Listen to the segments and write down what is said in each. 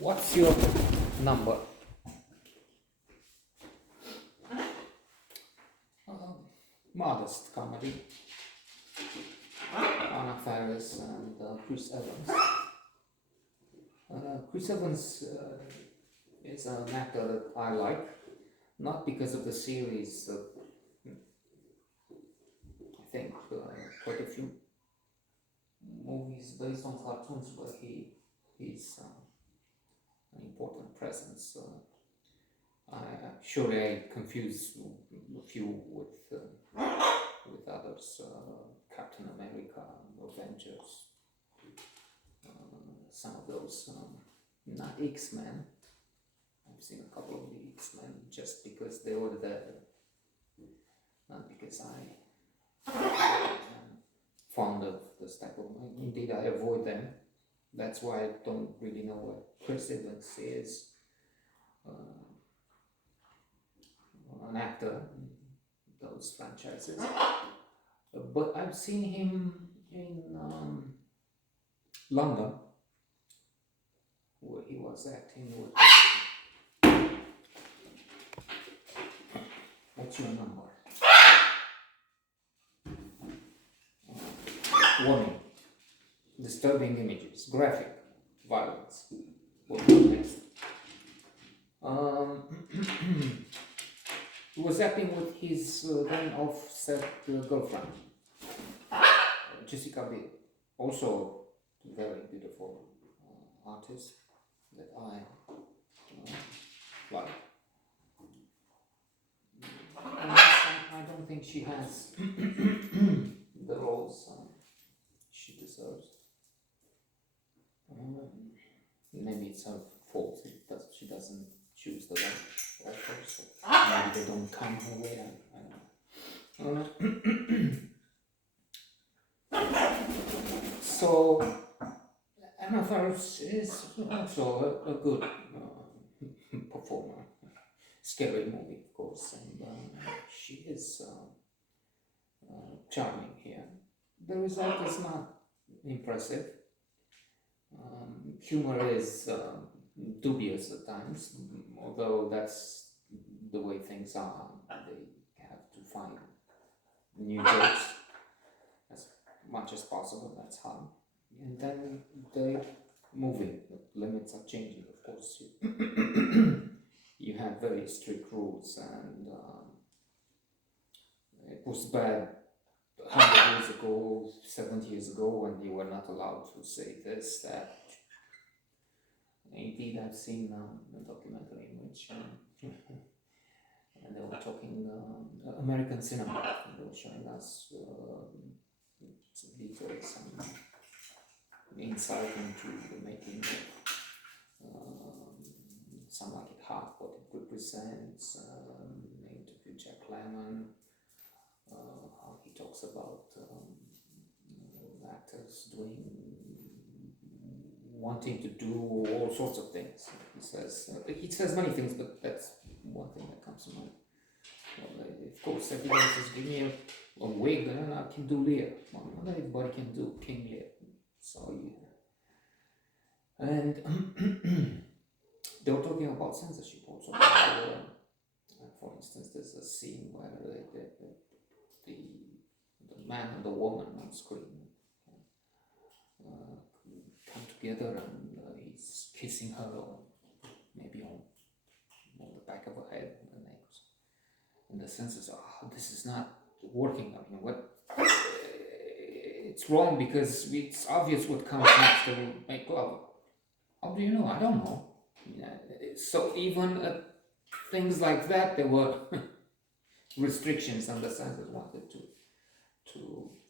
What's your number? Modest comedy. Anna Faris and Chris Evans. Chris Evans is an actor that I like, not because of the series. I think quite a few movies based on cartoons where he's an important presence. Surely I confuse a few with others. Captain America, Avengers, some of those. Not X-Men. I've seen a couple of the X-Men just because they were there, not because I'm fond of this type of. Indeed, I avoid them. That's why I don't really know what Chris Evans is. An actor in those franchises. But I've seen him in London, where he was acting with. What's your number? Warning. Disturbing images, graphic, violence. What next? He was acting with his then offset girlfriend, Jessica Biel, also a very beautiful artist that I like. I don't think she has the roles she deserves. Maybe it's her fault. She doesn't choose the right person. Maybe they don't come her way. I don't know. So Anna Faris is also a good performer. Scary movie, of course, and she is charming here. The result is not impressive. Humor is dubious at times, although that's the way things are. They have to find new jokes as much as possible. That's hard. And then they're moving. The limits are changing, of course. You have very strict rules, and it was bad 100 years ago, 70 years ago, when you were not allowed to say this, that. Indeed, I've seen a documentary in which and they were talking American cinema. They were showing us some details, some insight into the making of Some Like It Hot, what it represents. They interviewed Jack Lemmon, how he talks about actors wanting to do all sorts of things. He says many things, but that's one thing that comes to mind. Well, of course, everybody says, give me a wig, and I can do Lear. Well, not everybody can do King Lear. So, yeah. And they were talking about censorship also. For instance, there's a scene where the man and the woman on screen come together, and he's kissing her, or maybe on the back of her head, and the neck. And the censors are, this is not working. I mean, what? It's wrong because it's obvious what comes next. They will make love. How do you know? I don't know. Yeah. So even things like that, there were restrictions, and the censors wanted to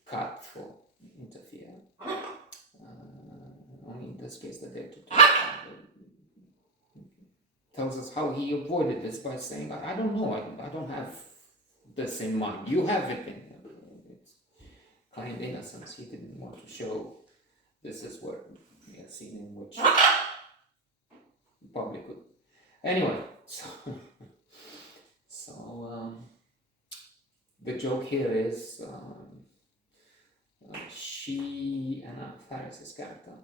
cut or interfere. Only in this case, the director tells us how he avoided this by saying, I don't know, I don't have this in mind. You have it in it's kind innocence. He didn't want to show this is what we had seen in which the public would. Anyway, so the joke here is Anna Faris's character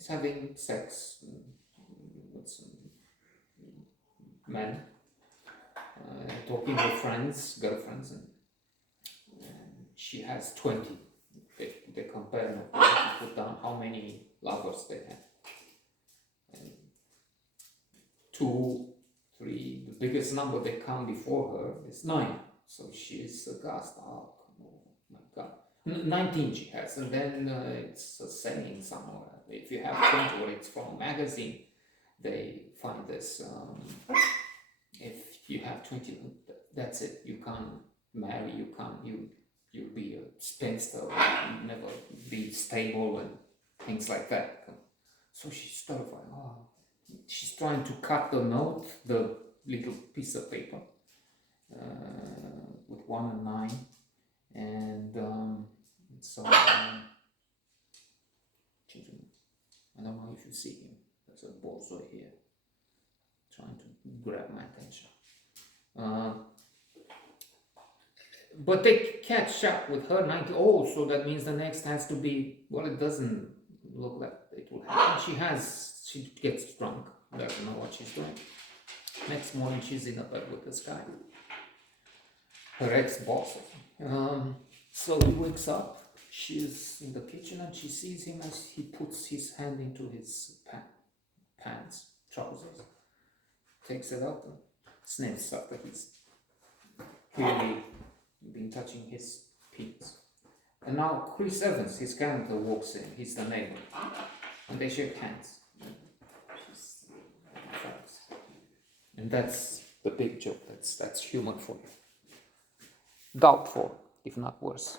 is having sex with some men, talking with friends, girlfriends, and she has 20. They compare, they put down how many lovers they have. And 2, 3, the biggest number they come before her is 9. So she's aghast. Oh my God. 19 she has, and then it's a saying somewhere. If you have 20, or it's from a magazine, they find this. If you have 20, that's it. You can't marry. You can't. You'll be a spinster. You'll never be stable and things like that. So she's terrified. Oh, she's trying to cut the note, the little piece of paper, with 1 and 9, and so I don't know if you see him. There's a borzoi here trying to grab my attention. But they catch up with her 90. Oh, so that means the next has to be, well, it doesn't look like it will happen. She gets drunk, doesn't know what she's doing. Next morning she's in a bed with this guy, her ex-boss. So he wakes up, she's in the kitchen, and she sees him as he puts his hand into his pants, trousers, takes it out and sniffs after he's clearly been touching his penis. And now Chris Evans, his character, walks in. He's the neighbor, and they shake hands. And that's the big joke. That's humor for you. Doubtful, if not worse.